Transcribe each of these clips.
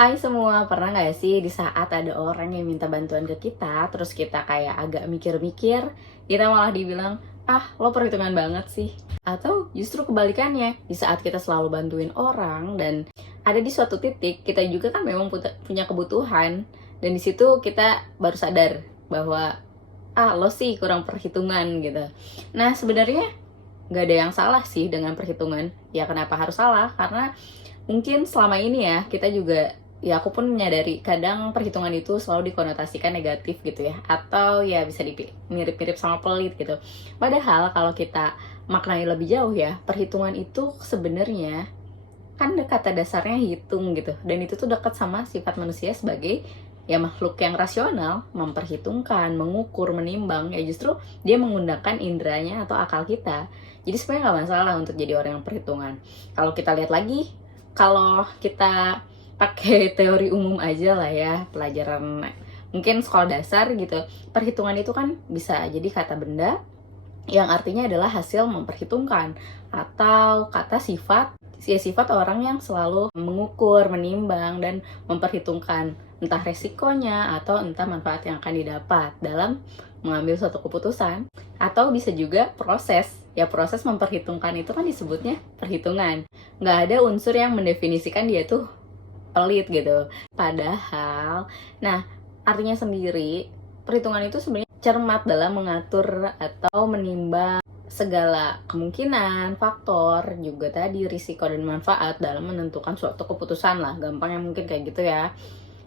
Hai semua, pernah nggak sih di saat ada orang yang minta bantuan ke kita, terus kita kayak agak mikir-mikir, kita malah dibilang, ah lo perhitungan banget sih. Atau justru kebalikannya, di saat kita selalu bantuin orang dan ada di suatu titik, kita juga kan memang punya kebutuhan. Dan di situ kita baru sadar bahwa, ah lo sih kurang perhitungan gitu. Nah sebenarnya nggak ada yang salah sih dengan perhitungan. Ya kenapa harus salah? Karena mungkin selama ini ya kita juga, ya aku pun menyadari kadang perhitungan itu selalu dikonotasikan negatif gitu ya, atau ya bisa mirip-mirip sama pelit gitu. Padahal kalau kita maknai lebih jauh ya, perhitungan itu sebenarnya kan kata dasarnya hitung gitu, dan itu tuh dekat sama sifat manusia sebagai ya makhluk yang rasional, memperhitungkan, mengukur, menimbang. Ya justru dia menggunakan indranya atau akal kita. Jadi sebenarnya nggak masalah untuk jadi orang yang perhitungan. Kalau kita lihat lagi, kalau kita pakai teori umum aja lah ya, pelajaran mungkin sekolah dasar gitu, perhitungan itu kan bisa jadi kata benda yang artinya adalah hasil memperhitungkan, atau kata sifat, ya sifat orang yang selalu mengukur, menimbang, dan memperhitungkan entah resikonya atau entah manfaat yang akan didapat dalam mengambil suatu keputusan. Atau bisa juga proses, ya proses memperhitungkan itu kan disebutnya perhitungan. Nggak ada unsur yang mendefinisikan dia tuh pelit gitu. Padahal, nah artinya sendiri, perhitungan itu sebenarnya cermat dalam mengatur atau menimbang segala kemungkinan, faktor, juga tadi risiko dan manfaat dalam menentukan suatu keputusan lah. Gampangnya mungkin kayak gitu ya.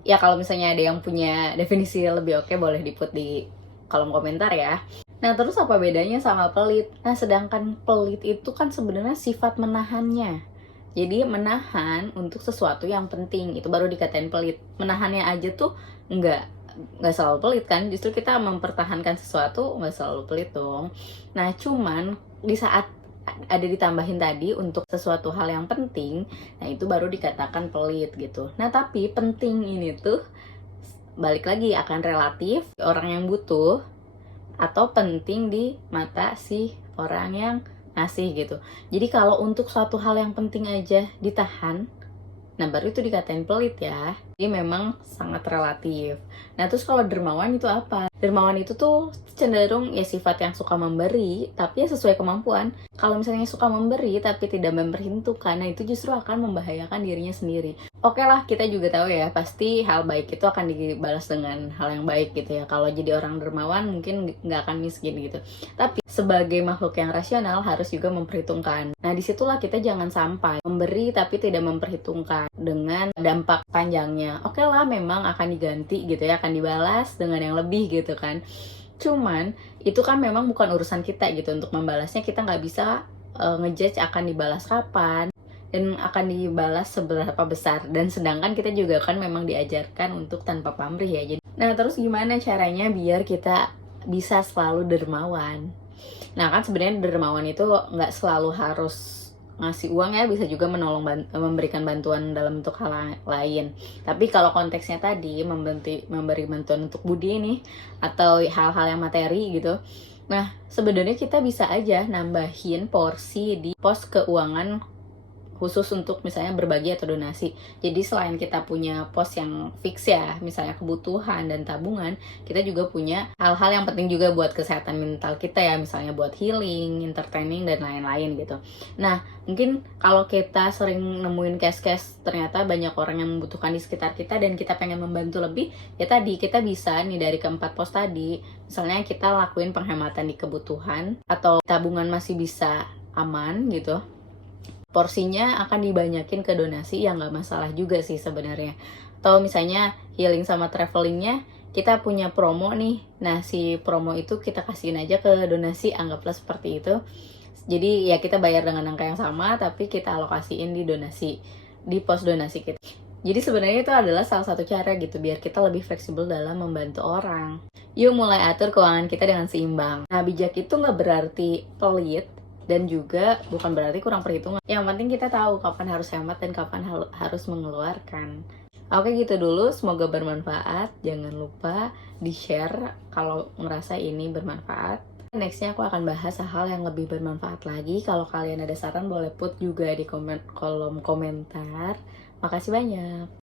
Ya kalau misalnya ada yang punya definisi lebih oke, boleh di-put di kolom komentar ya. Nah terus apa bedanya sama pelit? Nah sedangkan pelit itu kan sebenarnya sifat menahannya. Jadi menahan untuk sesuatu yang penting, itu baru dikatain pelit. Menahannya aja tuh nggak selalu pelit kan, justru kita mempertahankan sesuatu nggak selalu pelit dong. Nah cuman di saat ada ditambahin tadi untuk sesuatu hal yang penting, nah itu baru dikatakan pelit gitu. Nah tapi penting ini tuh balik lagi akan relatif orang yang butuh, atau penting di mata si orang yang ngasih gitu. Jadi kalau untuk suatu hal yang penting aja ditahan, nah baru itu dikatain pelit ya. Jadi memang sangat relatif. Nah terus kalau dermawan itu apa? Dermawan itu tuh cenderung ya sifat yang suka memberi, tapi ya sesuai kemampuan. Kalau misalnya suka memberi tapi tidak memperhitungkan, nah itu justru akan membahayakan dirinya sendiri. Oke lah, kita juga tahu ya, pasti hal baik itu akan dibalas dengan hal yang baik gitu ya. Kalau jadi orang dermawan mungkin nggak akan miskin gitu. Tapi sebagai makhluk yang rasional harus juga memperhitungkan. Nah disitulah kita jangan sampai memberi tapi tidak memperhitungkan dengan dampak panjangnya. Oke lah, memang akan diganti gitu ya, akan dibalas dengan yang lebih gitu kan. Cuman itu kan memang bukan urusan kita gitu untuk membalasnya. Kita nggak bisa ngejudge akan dibalas kapan dan akan dibalas seberapa besar. Dan sedangkan kita juga kan memang diajarkan untuk tanpa pamrih ya. Jadi, nah terus gimana caranya biar kita bisa selalu dermawan? Nah kan sebenarnya dermawan itu nggak selalu harus ngasih uang ya, bisa juga memberikan bantuan dalam bentuk hal lain. Tapi kalau konteksnya tadi memberi bantuan untuk budi nih, atau hal-hal yang materi gitu, nah sebenarnya kita bisa aja nambahin porsi di pos keuangan khusus untuk misalnya berbagi atau donasi. Jadi selain kita punya pos yang fix ya, misalnya kebutuhan dan tabungan, kita juga punya hal-hal yang penting juga buat kesehatan mental kita ya, misalnya buat healing, entertaining, dan lain-lain gitu. Nah, mungkin kalau kita sering nemuin case-case ternyata banyak orang yang membutuhkan di sekitar kita dan kita pengen membantu lebih, ya tadi kita bisa nih dari keempat pos tadi, misalnya kita lakuin penghematan di kebutuhan atau tabungan masih bisa aman gitu, porsinya akan dibanyakin ke donasi, yang nggak masalah juga sih sebenarnya. Atau misalnya healing sama travelingnya kita punya promo nih, nah si promo itu kita kasihin aja ke donasi, anggaplah seperti itu. Jadi ya kita bayar dengan angka yang sama tapi kita alokasiin di donasi, di pos donasi kita. Jadi sebenarnya itu adalah salah satu cara gitu biar kita lebih fleksibel dalam membantu orang. Yuk mulai atur keuangan kita dengan seimbang. Nah bijak itu nggak berarti pelit, dan juga bukan berarti kurang perhitungan. Yang penting kita tahu kapan harus hemat dan kapan harus mengeluarkan. Oke gitu dulu, semoga bermanfaat. Jangan lupa di-share kalau ngerasa ini bermanfaat. Nextnya aku akan bahas hal yang lebih bermanfaat lagi. Kalau kalian ada saran boleh put juga di kolom komentar. Makasih banyak.